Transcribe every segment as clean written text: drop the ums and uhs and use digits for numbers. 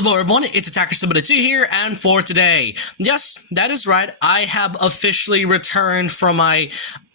Hello everyone, it's Attacker Submitted 2 here, and for today, yes, that is right, I have officially returned from my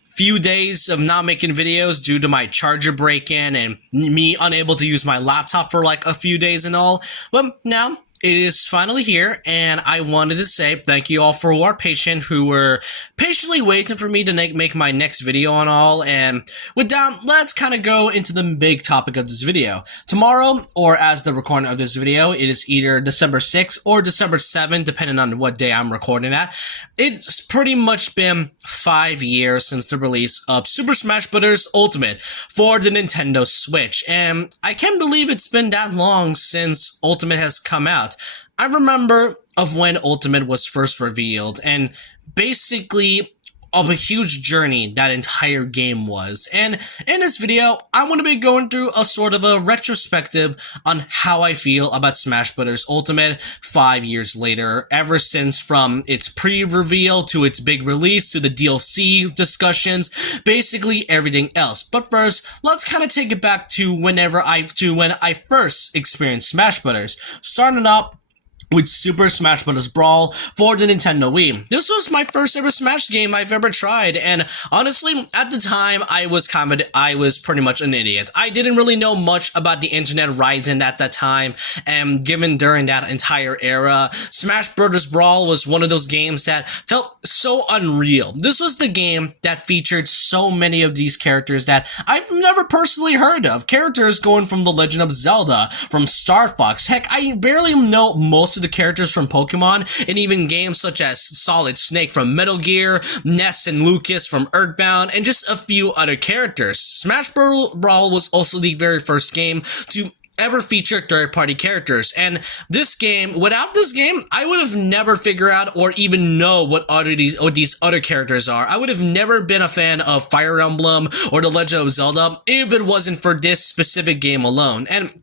few days of not making videos due to my charger break-in and me unable to use my laptop for like a few days and all. But now, it is finally here, and I wanted to say thank you all who are patient, who were patiently waiting for me to make my next video on all, and with that, let's kind of go into the big topic of this video. Tomorrow, or as the recording of this video, it is either December 6th or December 7th, depending on what day I'm recording at. It's pretty much been 5 years since the release of Super Smash Bros. Ultimate for the Nintendo Switch, and I can't believe it's been that long since Ultimate has come out. I remember of when Ultimate was first revealed, and basically of a huge journey that entire game was. And in this video, I want to be going through a sort of a retrospective on how I feel about Smash Bros. Ultimate 5 years later, ever since from its pre-reveal to its big release to the DLC discussions, basically everything else. But first, let's kind of take it back to when I first experienced Smash Bros. Starting up with Super Smash Bros. Brawl for the Nintendo Wii. This was my first ever Smash game I've ever tried, and honestly, at the time, I was pretty much an idiot. I didn't really know much about the internet rising at that time, and given during that entire era, Smash Bros. Brawl was one of those games that felt so unreal. This was the game that featured so many of these characters that I've never personally heard of. Characters going from The Legend of Zelda, from Star Fox, heck, I barely know most of the characters from Pokemon, and even games such as Solid Snake from Metal Gear, Ness and Lucas from Earthbound, and just a few other characters. Smash Brawl was also the very first game to ever feature third-party characters, and without this game, I would have never figured out or even know what these other characters are. I would have never been a fan of Fire Emblem or The Legend of Zelda if it wasn't for this specific game alone. And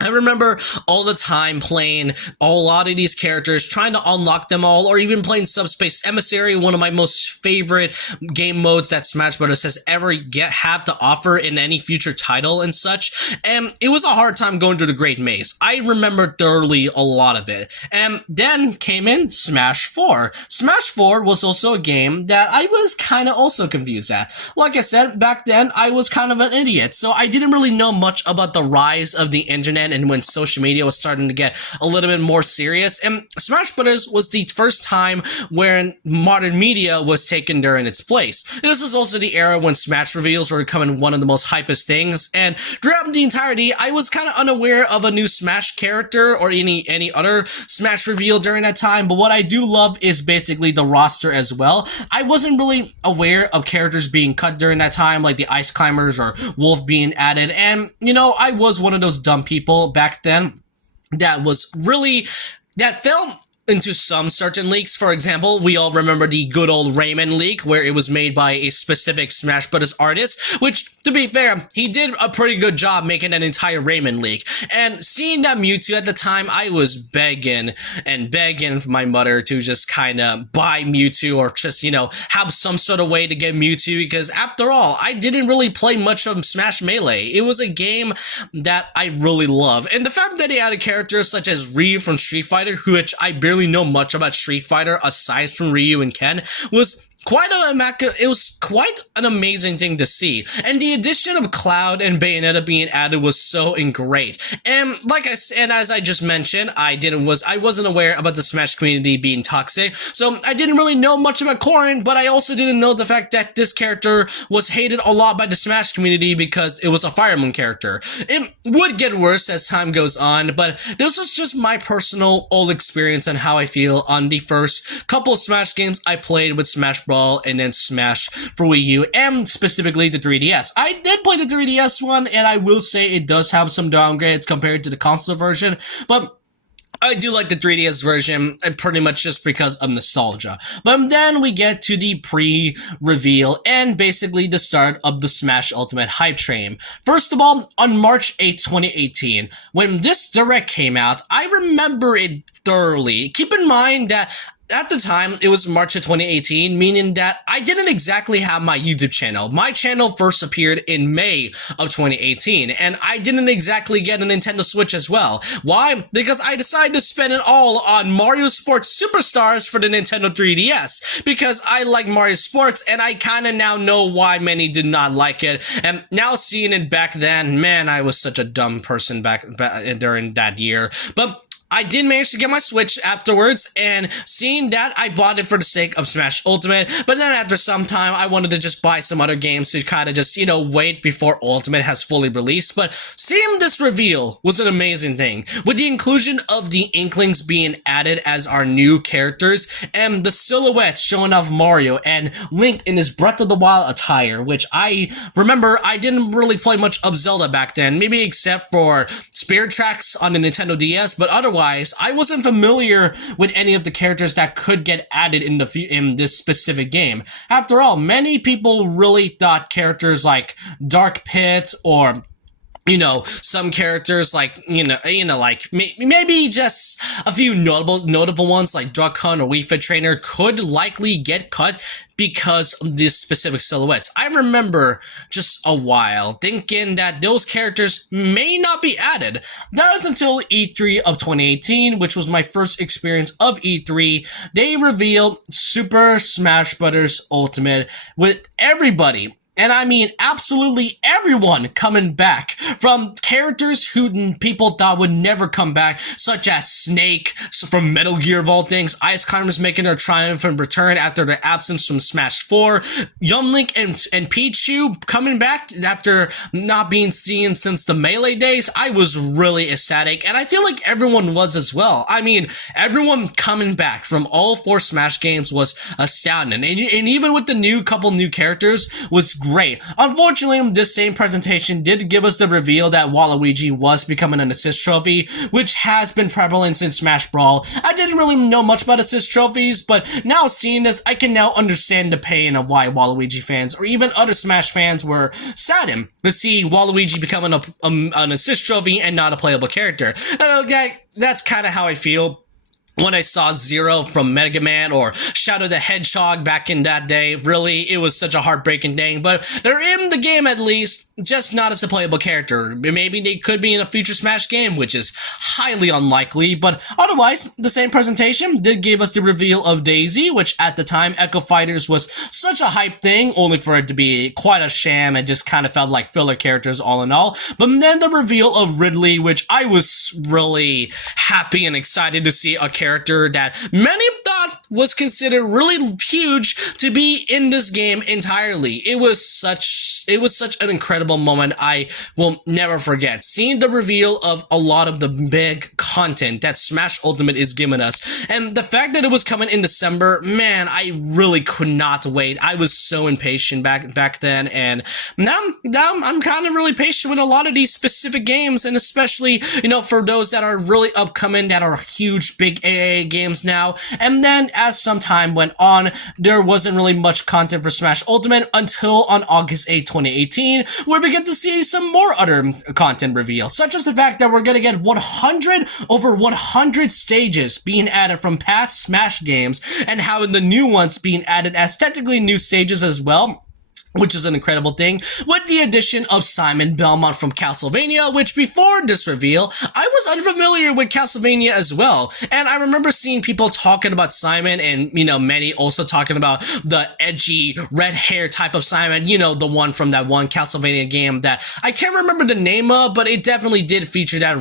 I remember all the time playing a lot of these characters, trying to unlock them all, or even playing Subspace Emissary, one of my most favorite game modes that Smash Bros. Has ever have to offer in any future title and such, and it was a hard time going through the Great Maze. I remember thoroughly a lot of it. And then came in Smash 4. Smash 4 was also a game that I was kind of also confused at. Like I said, back then, I was kind of an idiot, so I didn't really know much about the rise of the internet and when social media was starting to get a little bit more serious. And Smash Bros. Was the first time when modern media was taken during its place. And this is also the era when Smash reveals were becoming one of the most hypest things, and throughout the entirety, I was kind of unaware of a new Smash character or any other Smash reveal during that time. But what I do love is basically the roster as well. I wasn't really aware of characters being cut during that time, like the Ice Climbers or Wolf being added, and you know, I was one of those dumb people back then that fell into some certain leaks. For example, we all remember the good old Rayman leak, where it was made by a specific Smash Bros. Artist, which, to be fair, he did a pretty good job making an entire Rayman leak. And seeing that Mewtwo at the time, I was begging for my mother to just kind of buy Mewtwo, or just, you know, have some sort of way to get Mewtwo, because after all, I didn't really play much of Smash Melee. It was a game that I really love. And the fact that they added characters such as Ryu from Street Fighter, which I barely know much about Street Fighter aside from Ryu and Ken, was quite an amazing thing to see. And the addition of Cloud and Bayonetta being added was so great. And like I said, as I just mentioned, I wasn't aware about the Smash community being toxic, so I didn't really know much about Corrin, but I also didn't know the fact that this character was hated a lot by the Smash community because it was a Fire Emblem character. It would get worse as time goes on, but this was just my personal old experience on how I feel on the first couple of Smash games I played with Smash Bros. And then Smash for Wii U, and specifically the 3DS. I did play the 3DS one, and I will say it does have some downgrades compared to the console version, but I do like the 3DS version, pretty much just because of nostalgia. But then we get to the pre-reveal and basically the start of the Smash Ultimate hype train. First of all, on March 8, 2018, when this Direct came out, I remember it thoroughly. Keep in mind that at the time, it was March of 2018, meaning that I didn't exactly have my YouTube channel. My channel first appeared in May of 2018, and I didn't exactly get a Nintendo Switch as well. Why? Because I decided to spend it all on Mario Sports Superstars for the Nintendo 3DS, because I like Mario Sports, and I kind of now know why many did not like it. And now seeing it back then, man, I was such a dumb person back during that year. But I did manage to get my Switch afterwards, and seeing that, I bought it for the sake of Smash Ultimate, but then after some time, I wanted to just buy some other games to kind of just, wait before Ultimate has fully released. But seeing this reveal was an amazing thing, with the inclusion of the Inklings being added as our new characters, and the silhouettes showing off Mario and Link in his Breath of the Wild attire, which I remember I didn't really play much of Zelda back then, maybe except for Spirit Tracks on the Nintendo DS, but otherwise, I wasn't familiar with any of the characters that could get added in this specific game. After all, many people really thought characters like Dark Pit or some characters like, like maybe just a few notable ones like Duck Hunt or Wii Fit Trainer could likely get cut because of these specific silhouettes. I remember just a while thinking that those characters may not be added. That was until E3 of 2018, which was my first experience of E3. They revealed Super Smash Bros. Ultimate with everybody, and I mean absolutely everyone, coming back, from characters who people thought would never come back, such as Snake from Metal Gear of all things, Ice Climbers making their triumphant return after their absence from Smash 4, Young Link and Pichu coming back after not being seen since the Melee days. I was really ecstatic, and I feel like everyone was as well. I mean, everyone coming back from all 4 Smash games was astounding, and even with the couple new characters was great. Unfortunately, this same presentation did give us the reveal that Waluigi was becoming an assist trophy, which has been prevalent since Smash Brawl. I didn't really know much about assist trophies, but now seeing this, I can now understand the pain of why Waluigi fans, or even other Smash fans, were saddened to see Waluigi becoming an assist trophy and not a playable character. That's kind of how I feel when I saw Zero from Mega Man or Shadow the Hedgehog back in that day. Really, it was such a heartbreaking thing, but they're in the game at least, just not as a playable character. Maybe they could be in a future Smash game, which is highly unlikely, but otherwise, the same presentation did give us the reveal of Daisy, which at the time, Echo Fighters was such a hype thing, only for it to be quite a sham and just kind of felt like filler characters all in all. But then the reveal of Ridley, which I was really happy and excited to see a character that many thought was considered really huge to be in this game entirely. It was such an incredible moment I will never forget. Seeing the reveal of a lot of the big content that Smash Ultimate is giving us, and the fact that it was coming in December, man, I really could not wait. I was so impatient back then, and now I'm kind of really patient with a lot of these specific games, and especially, for those that are really upcoming, that are huge, big AA games now. And then as some time went on, there wasn't really much content for Smash Ultimate until on August 8, 2018, where we get to see some more other content reveals, such as the fact that we're gonna get over 100 stages being added from past Smash games, and how the new ones being added as technically new stages as well, which is an incredible thing, with the addition of Simon Belmont from Castlevania, which before this reveal, I was unfamiliar with Castlevania as well. And I remember seeing people talking about Simon, and, many also talking about the edgy red hair type of Simon, the one from that one Castlevania game that I can't remember the name of, but it definitely did feature that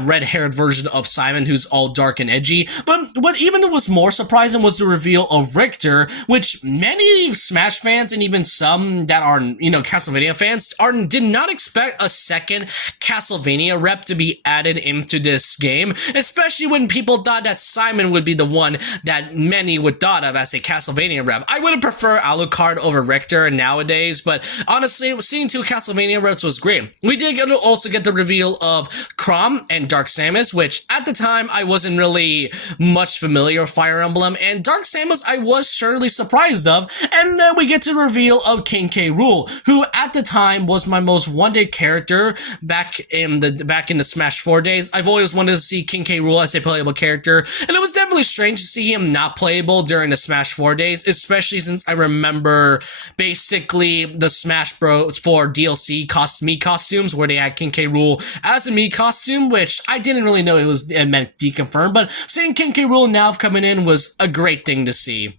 red-haired version of Simon who's all dark and edgy. But what even was more surprising was the reveal of Richter, which many Smash fans and even some that are, Castlevania fans did not expect a second Castlevania rep to be added into this game, especially when people thought that Simon would be the one that many would thought of as a Castlevania rep. I would prefer Alucard over Richter nowadays, but honestly, seeing 2 Castlevania reps was great. We did also get the reveal of Chrom and Dark Samus, which at the time I wasn't really much familiar with Fire Emblem, and Dark Samus I was surely surprised of, and then we get to reveal of King K. Rool, who at the time was my most wanted character back in the Smash 4 days. I've always wanted to see King K. Rool as a playable character, and it was definitely strange to see him not playable during the Smash 4 days, especially since I remember basically the Smash Bros. 4 DLC Mii costumes where they had King K. Rool as a Mii costume, which I didn't really know it meant deconfirmed, but seeing King K. Rool now coming in was a great thing to see.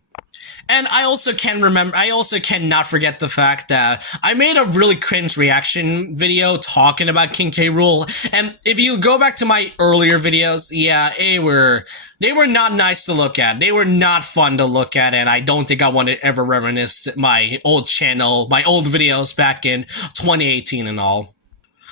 And I also cannot forget the fact that I made a really cringe reaction video talking about King K. Rool. And if you go back to my earlier videos, yeah, they were not nice to look at. They were not fun to look at, and I don't think I want to ever reminisce my old channel, my old videos back in 2018 and all.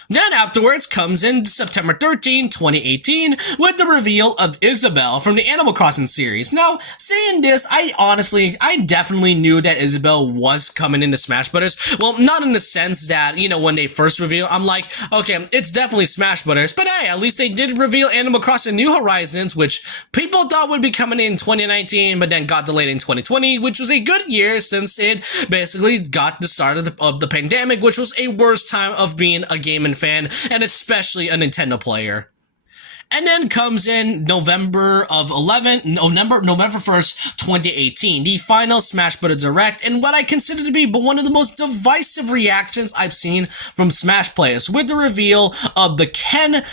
Then afterwards comes in September 13, 2018, with the reveal of Isabelle from the Animal Crossing series. Now, saying this, I definitely knew that Isabelle was coming into Smash Bros. Well, not in the sense that, you know, when they first revealed, I'm like, okay, it's definitely Smash Bros. But hey, at least they did reveal Animal Crossing New Horizons, which people thought would be coming in 2019, but then got delayed in 2020, which was a good year since it basically got the start of the pandemic, which was a worse time of being a gaming fan, and especially a Nintendo player. And then comes in November 1st, 2018, the final Smash Bros. Direct, and what I consider to be one of the most divisive reactions I've seen from Smash players, with the reveal of the Ken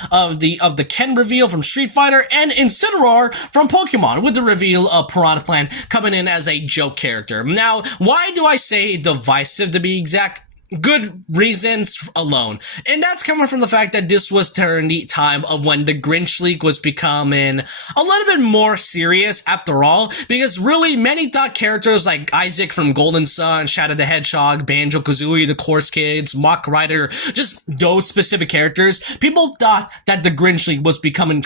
reveal from Street Fighter, and Incineroar from Pokemon, with the reveal of Piranha Plant coming in as a joke character. Now, why do I say divisive to be exact? Good reasons alone. And that's coming from the fact that this was during the time of when the Grinch League was becoming a little bit more serious after all, because really many thought characters like Isaac from Golden Sun, Shadow the Hedgehog, Banjo-Kazooie, the Course Kids, Mach Rider, just those specific characters, people thought that the Grinch League was becoming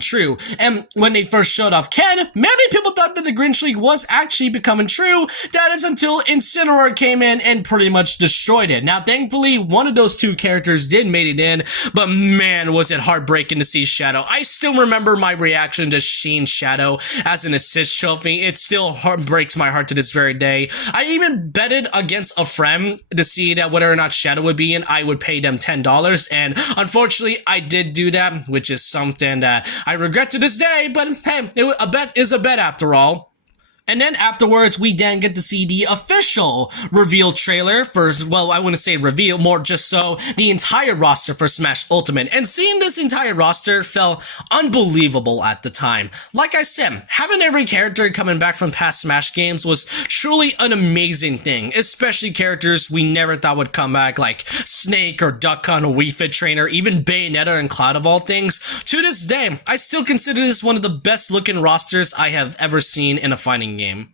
true. And when they first showed off Ken, many people thought that the Grinch League was actually becoming true. That is until Incineroar came in and pretty much destroyed it. Now, thankfully, one of those two characters did made it in, but man, was it heartbreaking to see Shadow. I still remember my reaction to seeing Shadow as an assist trophy. It still breaks my heart to this very day. I even betted against a friend to see that whether or not Shadow would be in, I would pay them $10, and unfortunately, I did do that, which is something that I regret to this day, but hey, a bet is a bet after all. And then afterwards, we then get to see the official reveal trailer for, well, I wouldn't say reveal, more just so, the entire roster for Smash Ultimate. And seeing this entire roster felt unbelievable at the time. Like I said, having every character coming back from past Smash games was truly an amazing thing, especially characters we never thought would come back, like Snake or Duck Hunt or Wii Fit Trainer, even Bayonetta and Cloud of all things. To this day, I still consider this one of the best looking rosters I have ever seen in a fighting game.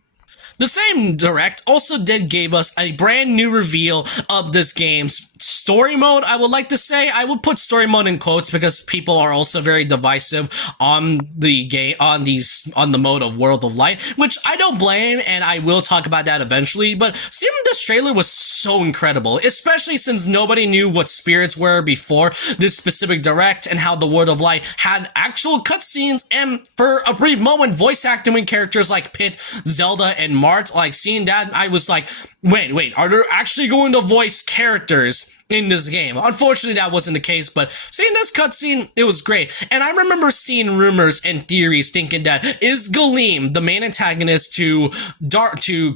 The same Direct also gave us a brand new reveal of this game's story mode. I would like to say, I would put story mode in quotes because people are also very divisive on the game, on the mode of World of Light, which I don't blame, and I will talk about that eventually. But seeing this trailer was so incredible, especially since nobody knew what spirits were before this specific Direct, and how the World of Light had actual cutscenes, and for a brief moment, voice acting with characters like Pit, Zelda, and Mart. Like, seeing that, I was like, wait, are they actually going to voice characters in this game? Unfortunately, that wasn't the case, but seeing this cutscene, it was great. And I remember seeing rumors and theories thinking that is Galeem the main antagonist to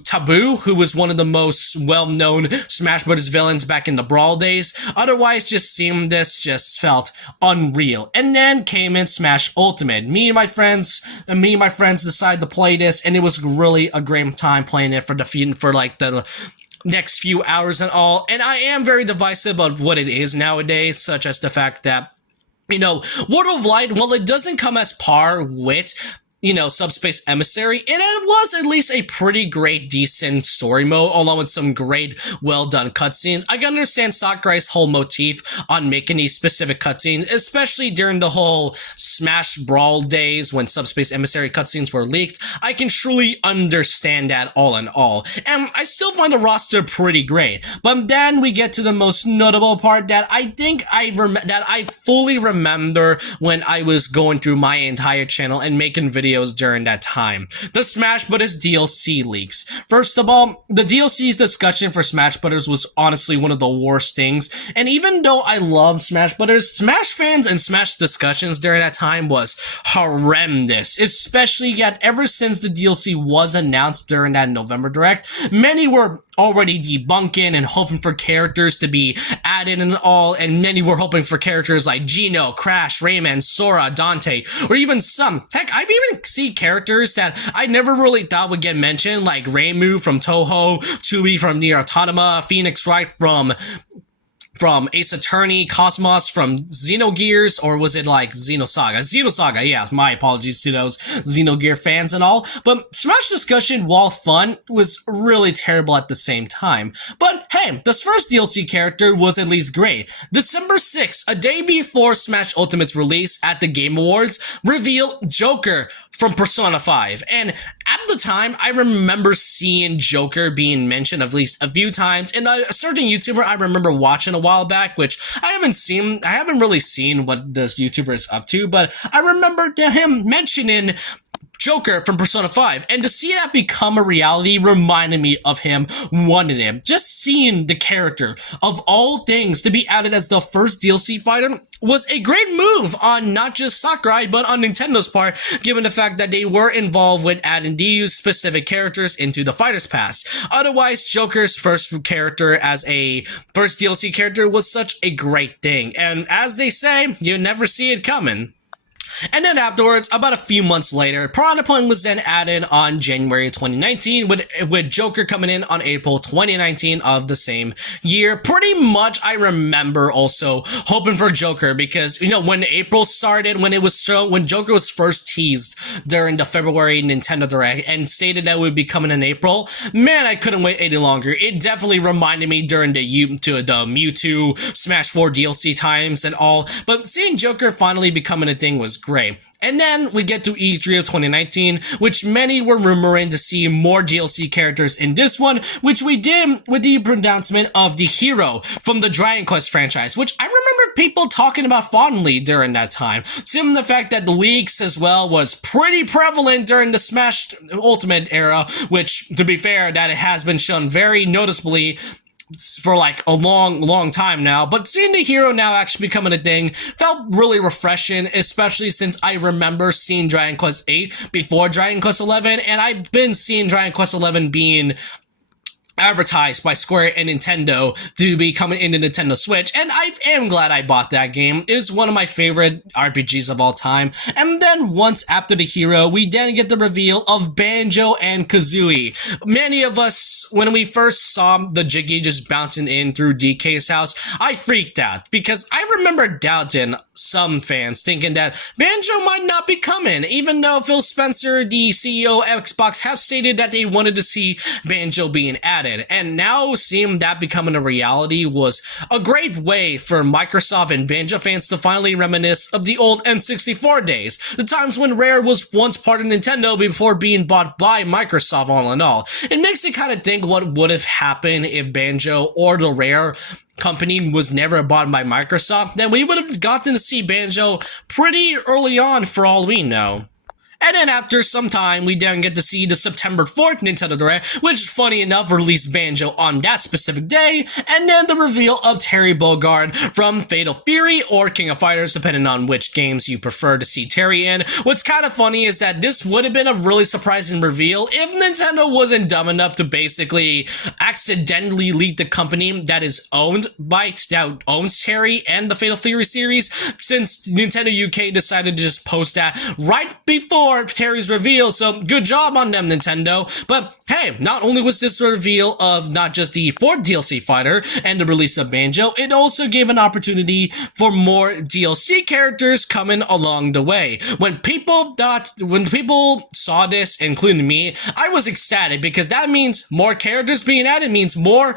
Taboo, who was one of the most well-known Smash Bros. Villains back in the Brawl days. Otherwise, just seeing this just felt unreal. And then came in Smash Ultimate. Me and my friends decided to play this, and it was really a great time playing it for the next few hours and all. And I am very divisive of what it is nowadays, such as the fact that, you know, World of Light, while it doesn't come as par with, you know, Subspace Emissary, and it was at least a pretty great, decent story mode, along with some great, well-done cutscenes. I can understand Sakurai's whole motif on making these specific cutscenes, especially during the whole Smash Brawl days when Subspace Emissary cutscenes were leaked, I can truly understand that all in all. And I still find the roster pretty great. But then we get to the most notable part that I think that I fully remember when I was going through my entire channel and making videos during that time. The Smash Bros. DLC leaks. First of all, the DLC's discussion for Smash Bros. Was honestly one of the worst things. And even though I love Smash Bros., Smash fans and Smash discussions during that time was horrendous. Especially yet ever since the DLC was announced during that November Direct, many were already debunking and hoping for characters to be added and all, and many were hoping for characters like Geno, Crash, Rayman, Sora, Dante, or even some. Heck, I've even seen characters that I never really thought would get mentioned, like Reimu from Toho, Tui from Nier Automata, Phoenix Wright from Ace Attorney, Cosmos from Xenogears, or was it like Xenosaga? Xenosaga, yeah, my apologies to those Xenogear fans and all. But Smash discussion, while fun, was really terrible at the same time. But hey, this first DLC character was at least great. December 6th, a day before Smash Ultimate's release at the Game Awards, revealed Joker from Persona 5. And at the time, I remember seeing Joker being mentioned at least a few times, and a certain YouTuber I remember watching a while back, which I haven't really seen what this YouTuber is up to, but I remember him mentioning Joker from Persona 5, and to see that become a reality reminded me of him wanting him. Just seeing the character, of all things, to be added as the first DLC fighter was a great move on not just Sakurai, but on Nintendo's part, given the fact that they were involved with adding these specific characters into the Fighter's Pass. Otherwise, Joker's first character as a first DLC character was such a great thing, and as they say, you never see it coming. And then afterwards, about a few months later, Piranha Plant was then added on January 2019, with Joker coming in on April 2019 of the same year. Pretty much, I remember also hoping for Joker because, you know, when April started, when Joker was first teased during the February Nintendo Direct and stated that it would be coming in April, man, I couldn't wait any longer. It definitely reminded me during the Mewtwo Smash 4 DLC times and all, but seeing Joker finally becoming a thing was great. And then we get to E3 of 2019, which many were rumoring to see more DLC characters in this one, which we did with the pronouncement of the hero from the Dragon Quest franchise, which I remember people talking about fondly during that time. Seeing the fact that the leaks as well was pretty prevalent during the Smash Ultimate era, which, to be fair, that it has been shown very noticeably for like a long time now, but seeing the hero now actually becoming a thing felt really refreshing, especially since I remember seeing Dragon Quest VIII before Dragon Quest XI, and I've been seeing Dragon Quest XI being advertised by Square and Nintendo to be coming into Nintendo Switch, and I am glad I bought that game. It's one of my favorite RPGs of all time. And then once after the hero, we then get the reveal of Banjo and Kazooie. Many of us, when we first saw the Jiggy just bouncing in through DK's house, I freaked out because I remember doubting some fans thinking that Banjo might not be coming, even though Phil Spencer, the CEO of Xbox, have stated that they wanted to see Banjo being added. And now seeing that becoming a reality was a great way for Microsoft and Banjo fans to finally reminisce of the old N64 days, the times when Rare was once part of Nintendo before being bought by Microsoft all in all. It makes you kind of think what would have happened if Banjo or the Rare company was never bought by Microsoft. Then we would have gotten to see Banjo pretty early on for all we know. And then after some time, we then get to see the September 4th Nintendo Direct, which, funny enough, released Banjo on that specific day, and then the reveal of Terry Bogard from Fatal Fury or King of Fighters, depending on which games you prefer to see Terry in. What's kind of funny is that this would have been a really surprising reveal if Nintendo wasn't dumb enough to basically accidentally leak the company that owns Terry and the Fatal Fury series, since Nintendo UK decided to just post that right before Terry's reveal. So good job on them, Nintendo. But hey, not only was this a reveal of not just the 4th DLC fighter and the release of Banjo, it also gave an opportunity for more DLC characters coming along the way. When people saw this, including me, I was ecstatic because that means more characters being added means more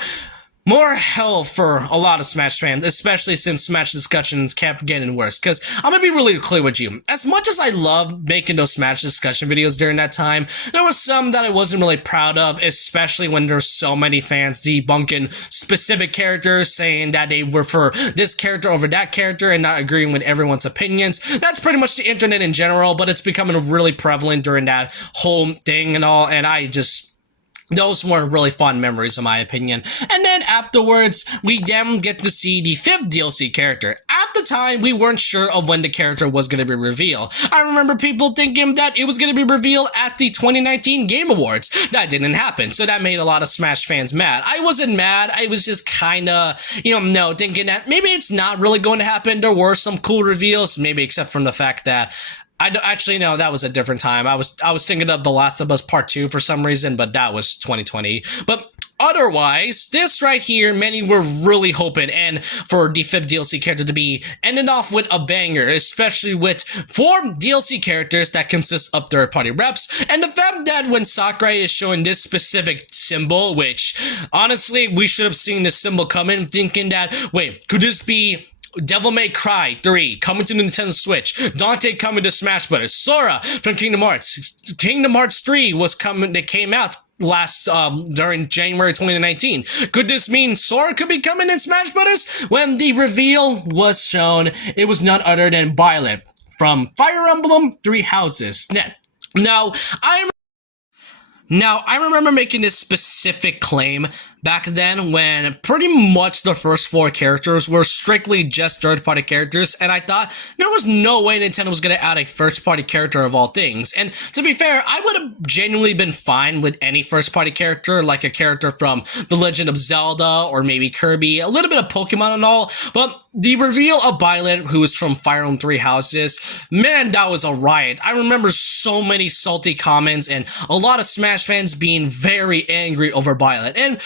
more hell for a lot of Smash fans, especially since Smash discussions kept getting worse. Because I'm gonna be really clear with you. As much as I love making those Smash discussion videos during that time, there was some that I wasn't really proud of, especially when there's so many fans debunking specific characters, saying that they were for this character over that character and not agreeing with everyone's opinions. That's pretty much the internet in general, but it's becoming really prevalent during that whole thing and all, and those weren't really fun memories, in my opinion. And then afterwards, we then get to see the 5th DLC character. At the time, we weren't sure of when the character was going to be revealed. I remember people thinking that it was going to be revealed at the 2019 Game Awards. That didn't happen, so that made a lot of Smash fans mad. I wasn't mad, I was just kinda, thinking that maybe it's not really going to happen. There were some cool reveals, maybe except from the fact that actually, no, that was a different time. I was thinking of The Last of Us Part 2 for some reason, but that was 2020. But otherwise, this right here, many were really hoping and for the 5th DLC character to be ended off with a banger, especially with 4 DLC characters that consist of third-party reps, and the fact that when Sakurai is showing this specific symbol, which honestly, we should have seen this symbol coming, thinking that, wait, could this be Devil May Cry 3 coming to the Nintendo Switch, Dante coming to Smash Bros, Sora from Kingdom Hearts. Kingdom Hearts 3 was coming, they came out during January 2019. Could this mean Sora could be coming in Smash Bros? When the reveal was shown, it was none other than Violet from Fire Emblem Three Houses. Now, I remember making this specific claim back then when pretty much the first 4 characters were strictly just third-party characters, and I thought there was no way Nintendo was going to add a first-party character of all things. And to be fair, I would have genuinely been fine with any first-party character, like a character from The Legend of Zelda or maybe Kirby, a little bit of Pokemon and all, but the reveal of Violet, who is from Fire Emblem Three Houses, man, that was a riot. I remember so many salty comments and a lot of Smash fans being very angry over Violet. And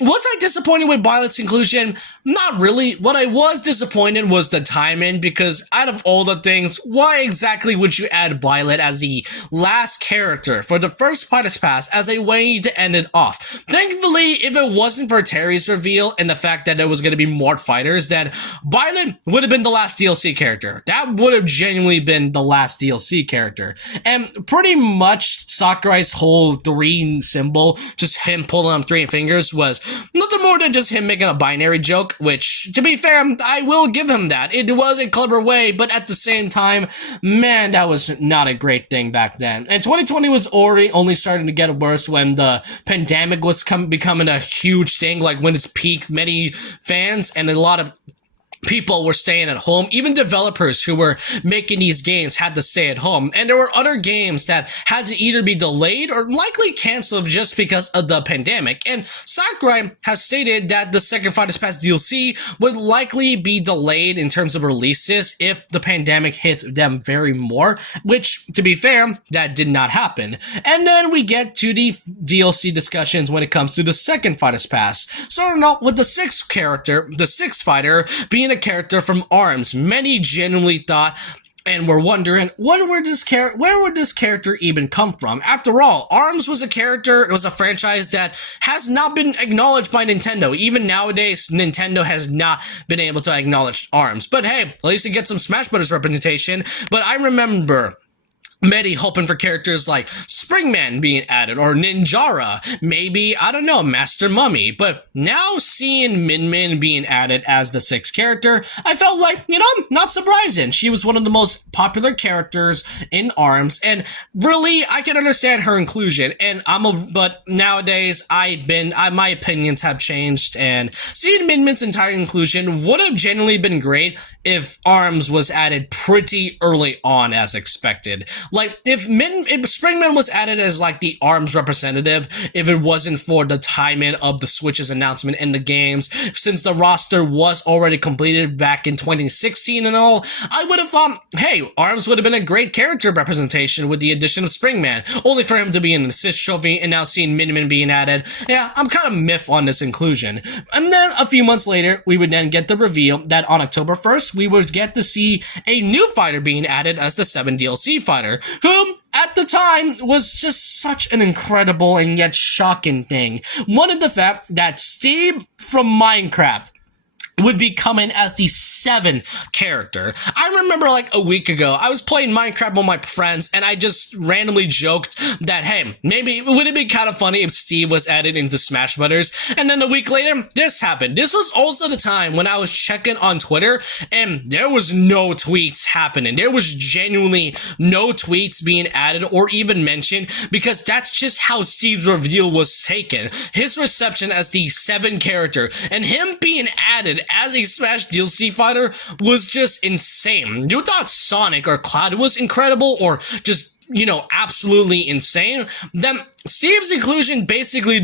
was I disappointed with Violet's inclusion? Not really. What I was disappointed was the timing, because out of all the things, why exactly would you add Violet as the last character for the first Fighters Pass as a way to end it off? Thankfully, if it wasn't for Terry's reveal and the fact that there was going to be more fighters, then Violet would have been the last DLC character. That would have genuinely been the last DLC character. And pretty much Sakurai's whole 3 symbol, just him pulling up 3 fingers, was nothing more than just him making a binary joke, which, to be fair, I will give him that. It was a clever way, but at the same time, man, that was not a great thing back then. And 2020 was already only starting to get worse when the pandemic was becoming a huge thing, like when it's peaked, many fans and a lot of people were staying at home. Even developers who were making these games had to stay at home. And there were other games that had to either be delayed or likely canceled just because of the pandemic. And Sakurai has stated that the second Fighters Pass DLC would likely be delayed in terms of releases if the pandemic hit them very more, which, to be fair, that did not happen. And then we get to the DLC discussions when it comes to the second Fighters Pass. Starting out with the 6th character, the 6th fighter, being a character from ARMS. Many genuinely thought and were wondering, where would this character even come from? After all, ARMS was a character, it was a franchise that has not been acknowledged by Nintendo. Even nowadays, Nintendo has not been able to acknowledge ARMS. But hey, at least it gets some Smash Bros. Representation. But I remember many hoping for characters like Springman being added, or Ninjara, maybe, I don't know, Master Mummy. But now seeing Min Min being added as the 6th character, I felt like, not surprising. She was one of the most popular characters in ARMS, and really, I can understand her inclusion. And but nowadays, my opinions have changed, and seeing Min Min's entire inclusion would have genuinely been great if ARMS was added pretty early on as expected. Like, if Springman was added as, like, the ARMS representative, if it wasn't for the timing of the Switch's announcement in the games, since the roster was already completed back in 2016 and all, I would have thought, hey, ARMS would have been a great character representation with the addition of Springman, only for him to be an assist trophy, and now seeing Min Min being added, yeah, I'm kind of miffed on this inclusion. And then, a few months later, we would then get the reveal that on October 1st, we would get to see a new fighter being added as the 7th DLC fighter, whom, at the time was just such an incredible and yet shocking thing. One of the fact that Steve from Minecraft would be coming as the 7th character. I remember like a week ago, I was playing Minecraft with my friends and I just randomly joked that, hey, maybe would it be kind of funny if Steve was added into Smash Brothers? And then a week later, this happened. This was also the time when I was checking on Twitter and there was no tweets happening. There was genuinely no tweets being added or even mentioned because that's just how Steve's reveal was taken. His reception as the 7th character and him being added as a Smash DLC fighter was just insane. You thought Sonic or Cloud was incredible or just, you know, absolutely insane? Then Steve's inclusion basically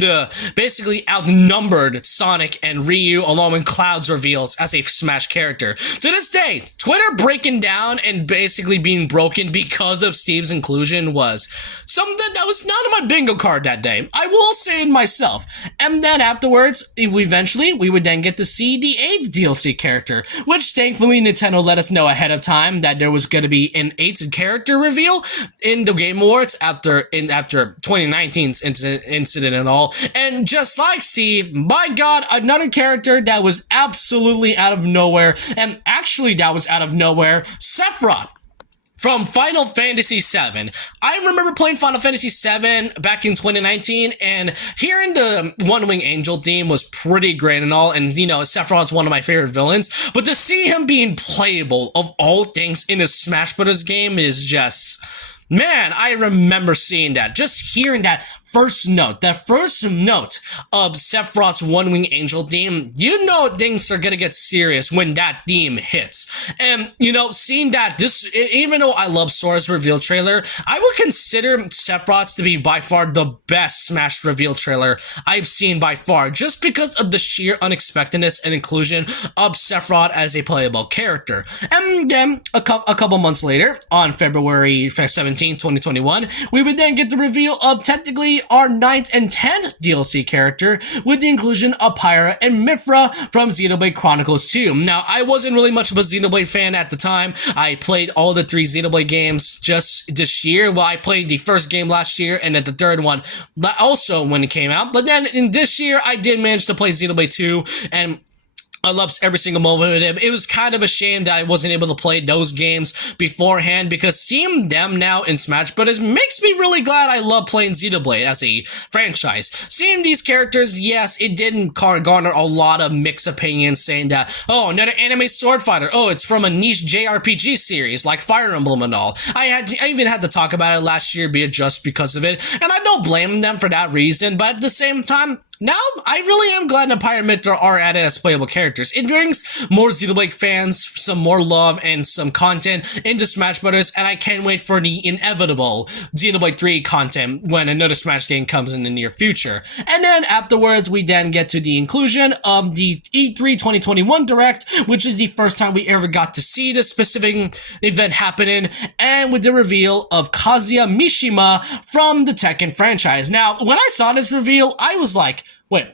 outnumbered Sonic and Ryu along with Cloud's reveals as a Smash character. To this day, Twitter breaking down and basically being broken because of Steve's inclusion was something that was not on my bingo card that day. I will say it myself. And then afterwards, we would then get to see the 8th DLC character, which thankfully Nintendo let us know ahead of time that there was going to be an 8th character reveal in the Game Awards after 2019's incident and all. And just like Steve, my god, another character that was absolutely out of nowhere, and actually that was out of nowhere, Sephiroth from Final Fantasy VII. I remember playing Final Fantasy VII back in 2019, and hearing the One Wing Angel theme was pretty great and all, and you know, Sephiroth's one of my favorite villains, but to see him being playable of all things in a Smash Bros. Game is just... Man, I remember seeing that, just hearing that first note of Sephiroth's One Wing Angel theme, you know things are gonna get serious when that theme hits. And, you know, seeing that, even though I love Sora's reveal trailer, I would consider Sephiroth's to be by far the best Smash reveal trailer I've seen by far, just because of the sheer unexpectedness and inclusion of Sephiroth as a playable character. And then, a couple months later, on February 17, 2021, we would then get the reveal of technically our 9th and 10th DLC character with the inclusion of Pyra and Mithra from Xenoblade Chronicles 2. Now, I wasn't really much of a Xenoblade fan at the time. I played all the 3 Xenoblade games just this year. Well, I played the first game last year and then the third one also when it came out. But then in this year, I did manage to play Xenoblade 2, and I loved every single moment of it. It was kind of a shame that I wasn't able to play those games beforehand, because seeing them now in Smash Bros. Makes me really glad I love playing Xenoblade as a franchise. Seeing these characters, yes, it didn't garner a lot of mixed opinions saying that, oh, another anime sword fighter, oh, it's from a niche JRPG series like Fire Emblem and all. I even had to talk about it last year just because of it, and I don't blame them for that reason, but at the same time, now, I really am glad that Pyra and Mithra are added as playable characters. It brings more Xenoblade fans some more love and some content into Smash Bros. And I can't wait for the inevitable Xenoblade 3 content when another Smash game comes in the near future. And then afterwards, we then get to the inclusion of the E3 2021 Direct, which is the first time we ever got to see this specific event happening, and with the reveal of Kazuya Mishima from the Tekken franchise. Now, when I saw this reveal, I was like, wait,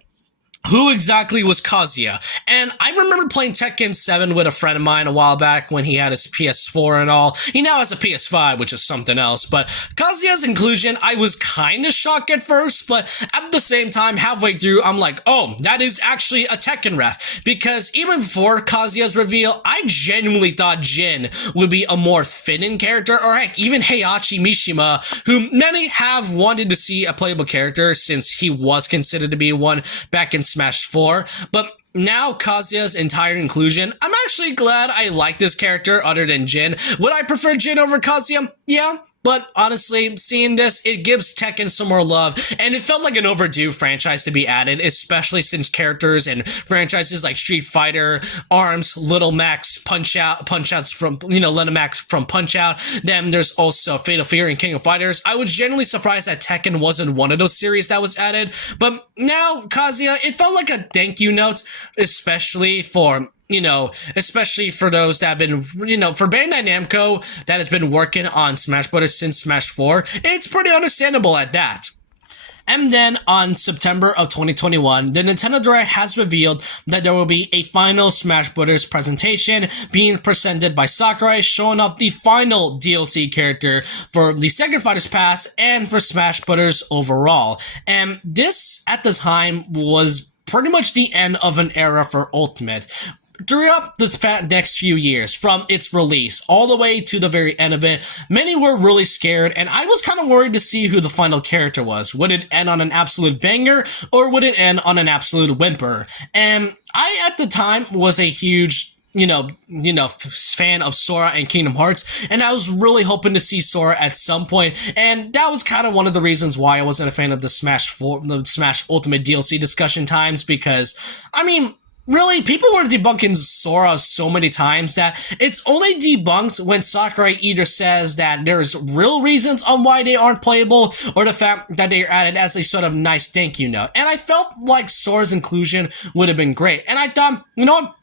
who exactly was Kazuya? And I remember playing Tekken 7 with a friend of mine a while back when he had his PS4 and all. He now has a PS5, which is something else. But Kazuya's inclusion, I was kind of shocked at first, but at the same time, halfway through, I'm like, oh, that is actually a Tekken ref. Because even before Kazuya's reveal, I genuinely thought Jin would be a more fitting character, or heck, even Heihachi Mishima, who many have wanted to see a playable character since he was considered to be one back in Smash 4, but now Kazuya's entire inclusion, I'm actually glad I like this character other than Jin. Would I prefer Jin over Kazuya? Yeah. But honestly, seeing this, it gives Tekken some more love, and it felt like an overdue franchise to be added, especially since characters and franchises like Street Fighter, ARMS, Little Max, Punch-Outs from, Little Max from Punch-Out. Then there's also Fatal Fury and King of Fighters. I was genuinely surprised that Tekken wasn't one of those series that was added, but now Kazuya, it felt like a thank you note, especially for those that have been, for Bandai Namco that has been working on Smash Bros. Since Smash 4, it's pretty understandable at that. And then on September of 2021, the Nintendo Direct has revealed that there will be a final Smash Bros. Presentation being presented by Sakurai, showing off the final DLC character for the Second Fighters Pass and for Smash Bros. Overall. And this, at the time, was pretty much the end of an era for Ultimate. Throughout the next few years, from its release all the way to the very end of it, many were really scared, and I was kind of worried to see who the final character was. Would it end on an absolute banger, or would it end on an absolute whimper? And I, at the time, was a huge fan of Sora and Kingdom Hearts, and I was really hoping to see Sora at some point, and that was kind of one of the reasons why I wasn't a fan of the Smash Ultimate DLC discussion times, because, I mean, really, people were debunking Sora so many times that it's only debunked when Sakurai either says that there's real reasons on why they aren't playable, or the fact that they are added as a sort of nice thank you note. And I felt like Sora's inclusion would have been great. And I thought, you know what?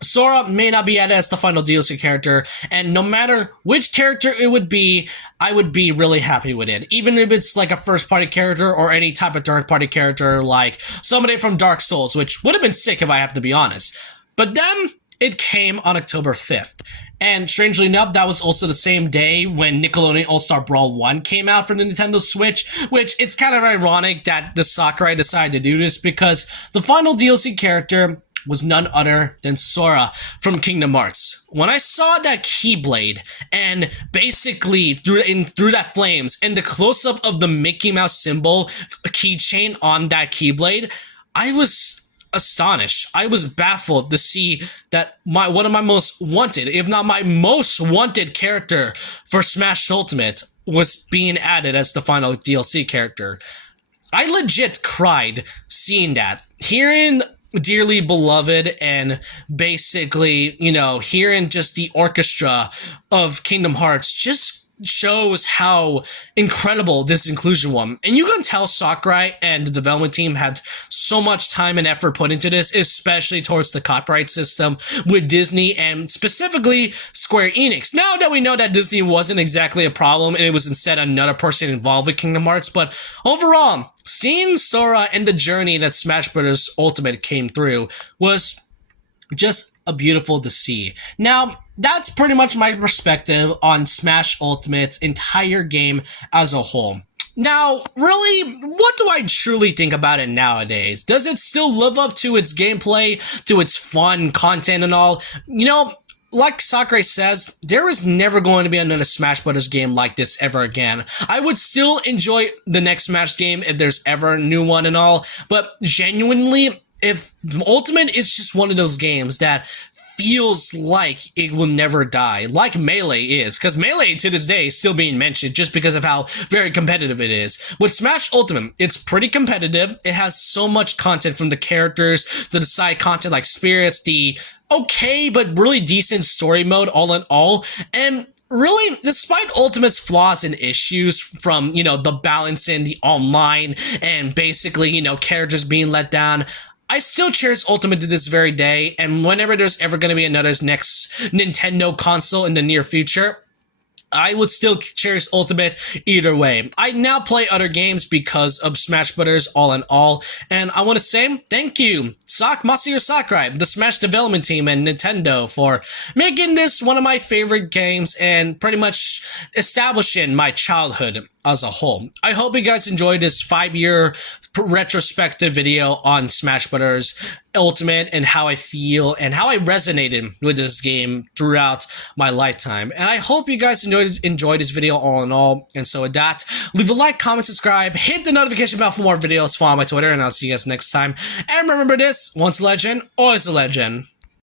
Sora may not be added as the final DLC character, and no matter which character it would be, I would be really happy with it. Even if it's like a first-party character or any type of third-party character like somebody from Dark Souls, which would have been sick if I have to be honest. But then, it came on October 5th. And strangely enough, that was also the same day when Nickelodeon All-Star Brawl 1 came out for the Nintendo Switch, which it's kind of ironic that the Sakurai decided to do this, because the final DLC character was none other than Sora from Kingdom Hearts. When I saw that Keyblade, and basically through that flames, and the close-up of the Mickey Mouse symbol keychain on that Keyblade, I was astonished. I was baffled to see that one of my most wanted, if not my most wanted character for Smash Ultimate was being added as the final DLC character. I legit cried seeing that. Hearing Dearly Beloved and basically, hearing just the orchestra of Kingdom Hearts just shows how incredible this inclusion was. And you can tell Sakurai and the development team had so much time and effort put into this, especially towards the copyright system with Disney and specifically Square Enix. Now that we know that Disney wasn't exactly a problem and it was instead another person involved with Kingdom Hearts, but overall, seeing Sora and the journey that Smash Bros. Ultimate came through was just a beautiful to see. Now, that's pretty much my perspective on Smash Ultimate's entire game as a whole. Now, really, what do I truly think about it nowadays? Does it still live up to its gameplay, to its fun content and all? Like Sakurai says, there is never going to be another Smash Bros. Game like this ever again. I would still enjoy the next Smash game if there's ever a new one and all, but genuinely, if Ultimate is just one of those games that feels like it will never die, like Melee is, because Melee to this day is still being mentioned just because of how very competitive it is. With Smash Ultimate, it's pretty competitive. It has so much content from the characters, the side content like spirits, the okay but really decent story mode all in all, and really, despite Ultimate's flaws and issues from, the balance in the online and basically, characters being let down, I still cherish Ultimate to this very day, and whenever there's ever going to be another next Nintendo console in the near future, I would still cherish Ultimate either way. I now play other games because of Smash Bros. All in all, and I want to say thank you, Mashairo Sakurai, the Smash development team, and Nintendo for making this one of my favorite games and pretty much establishing my childhood as a whole. I hope you guys enjoyed this 5-year retrospective video on Smash Bros. Ultimate and how I feel and how I resonated with this game throughout my lifetime. And I hope you guys enjoyed this video all in all. And so with that, leave a like, comment, subscribe, hit the notification bell for more videos, follow my Twitter, and I'll see you guys next time. And remember this, once a legend, always a legend.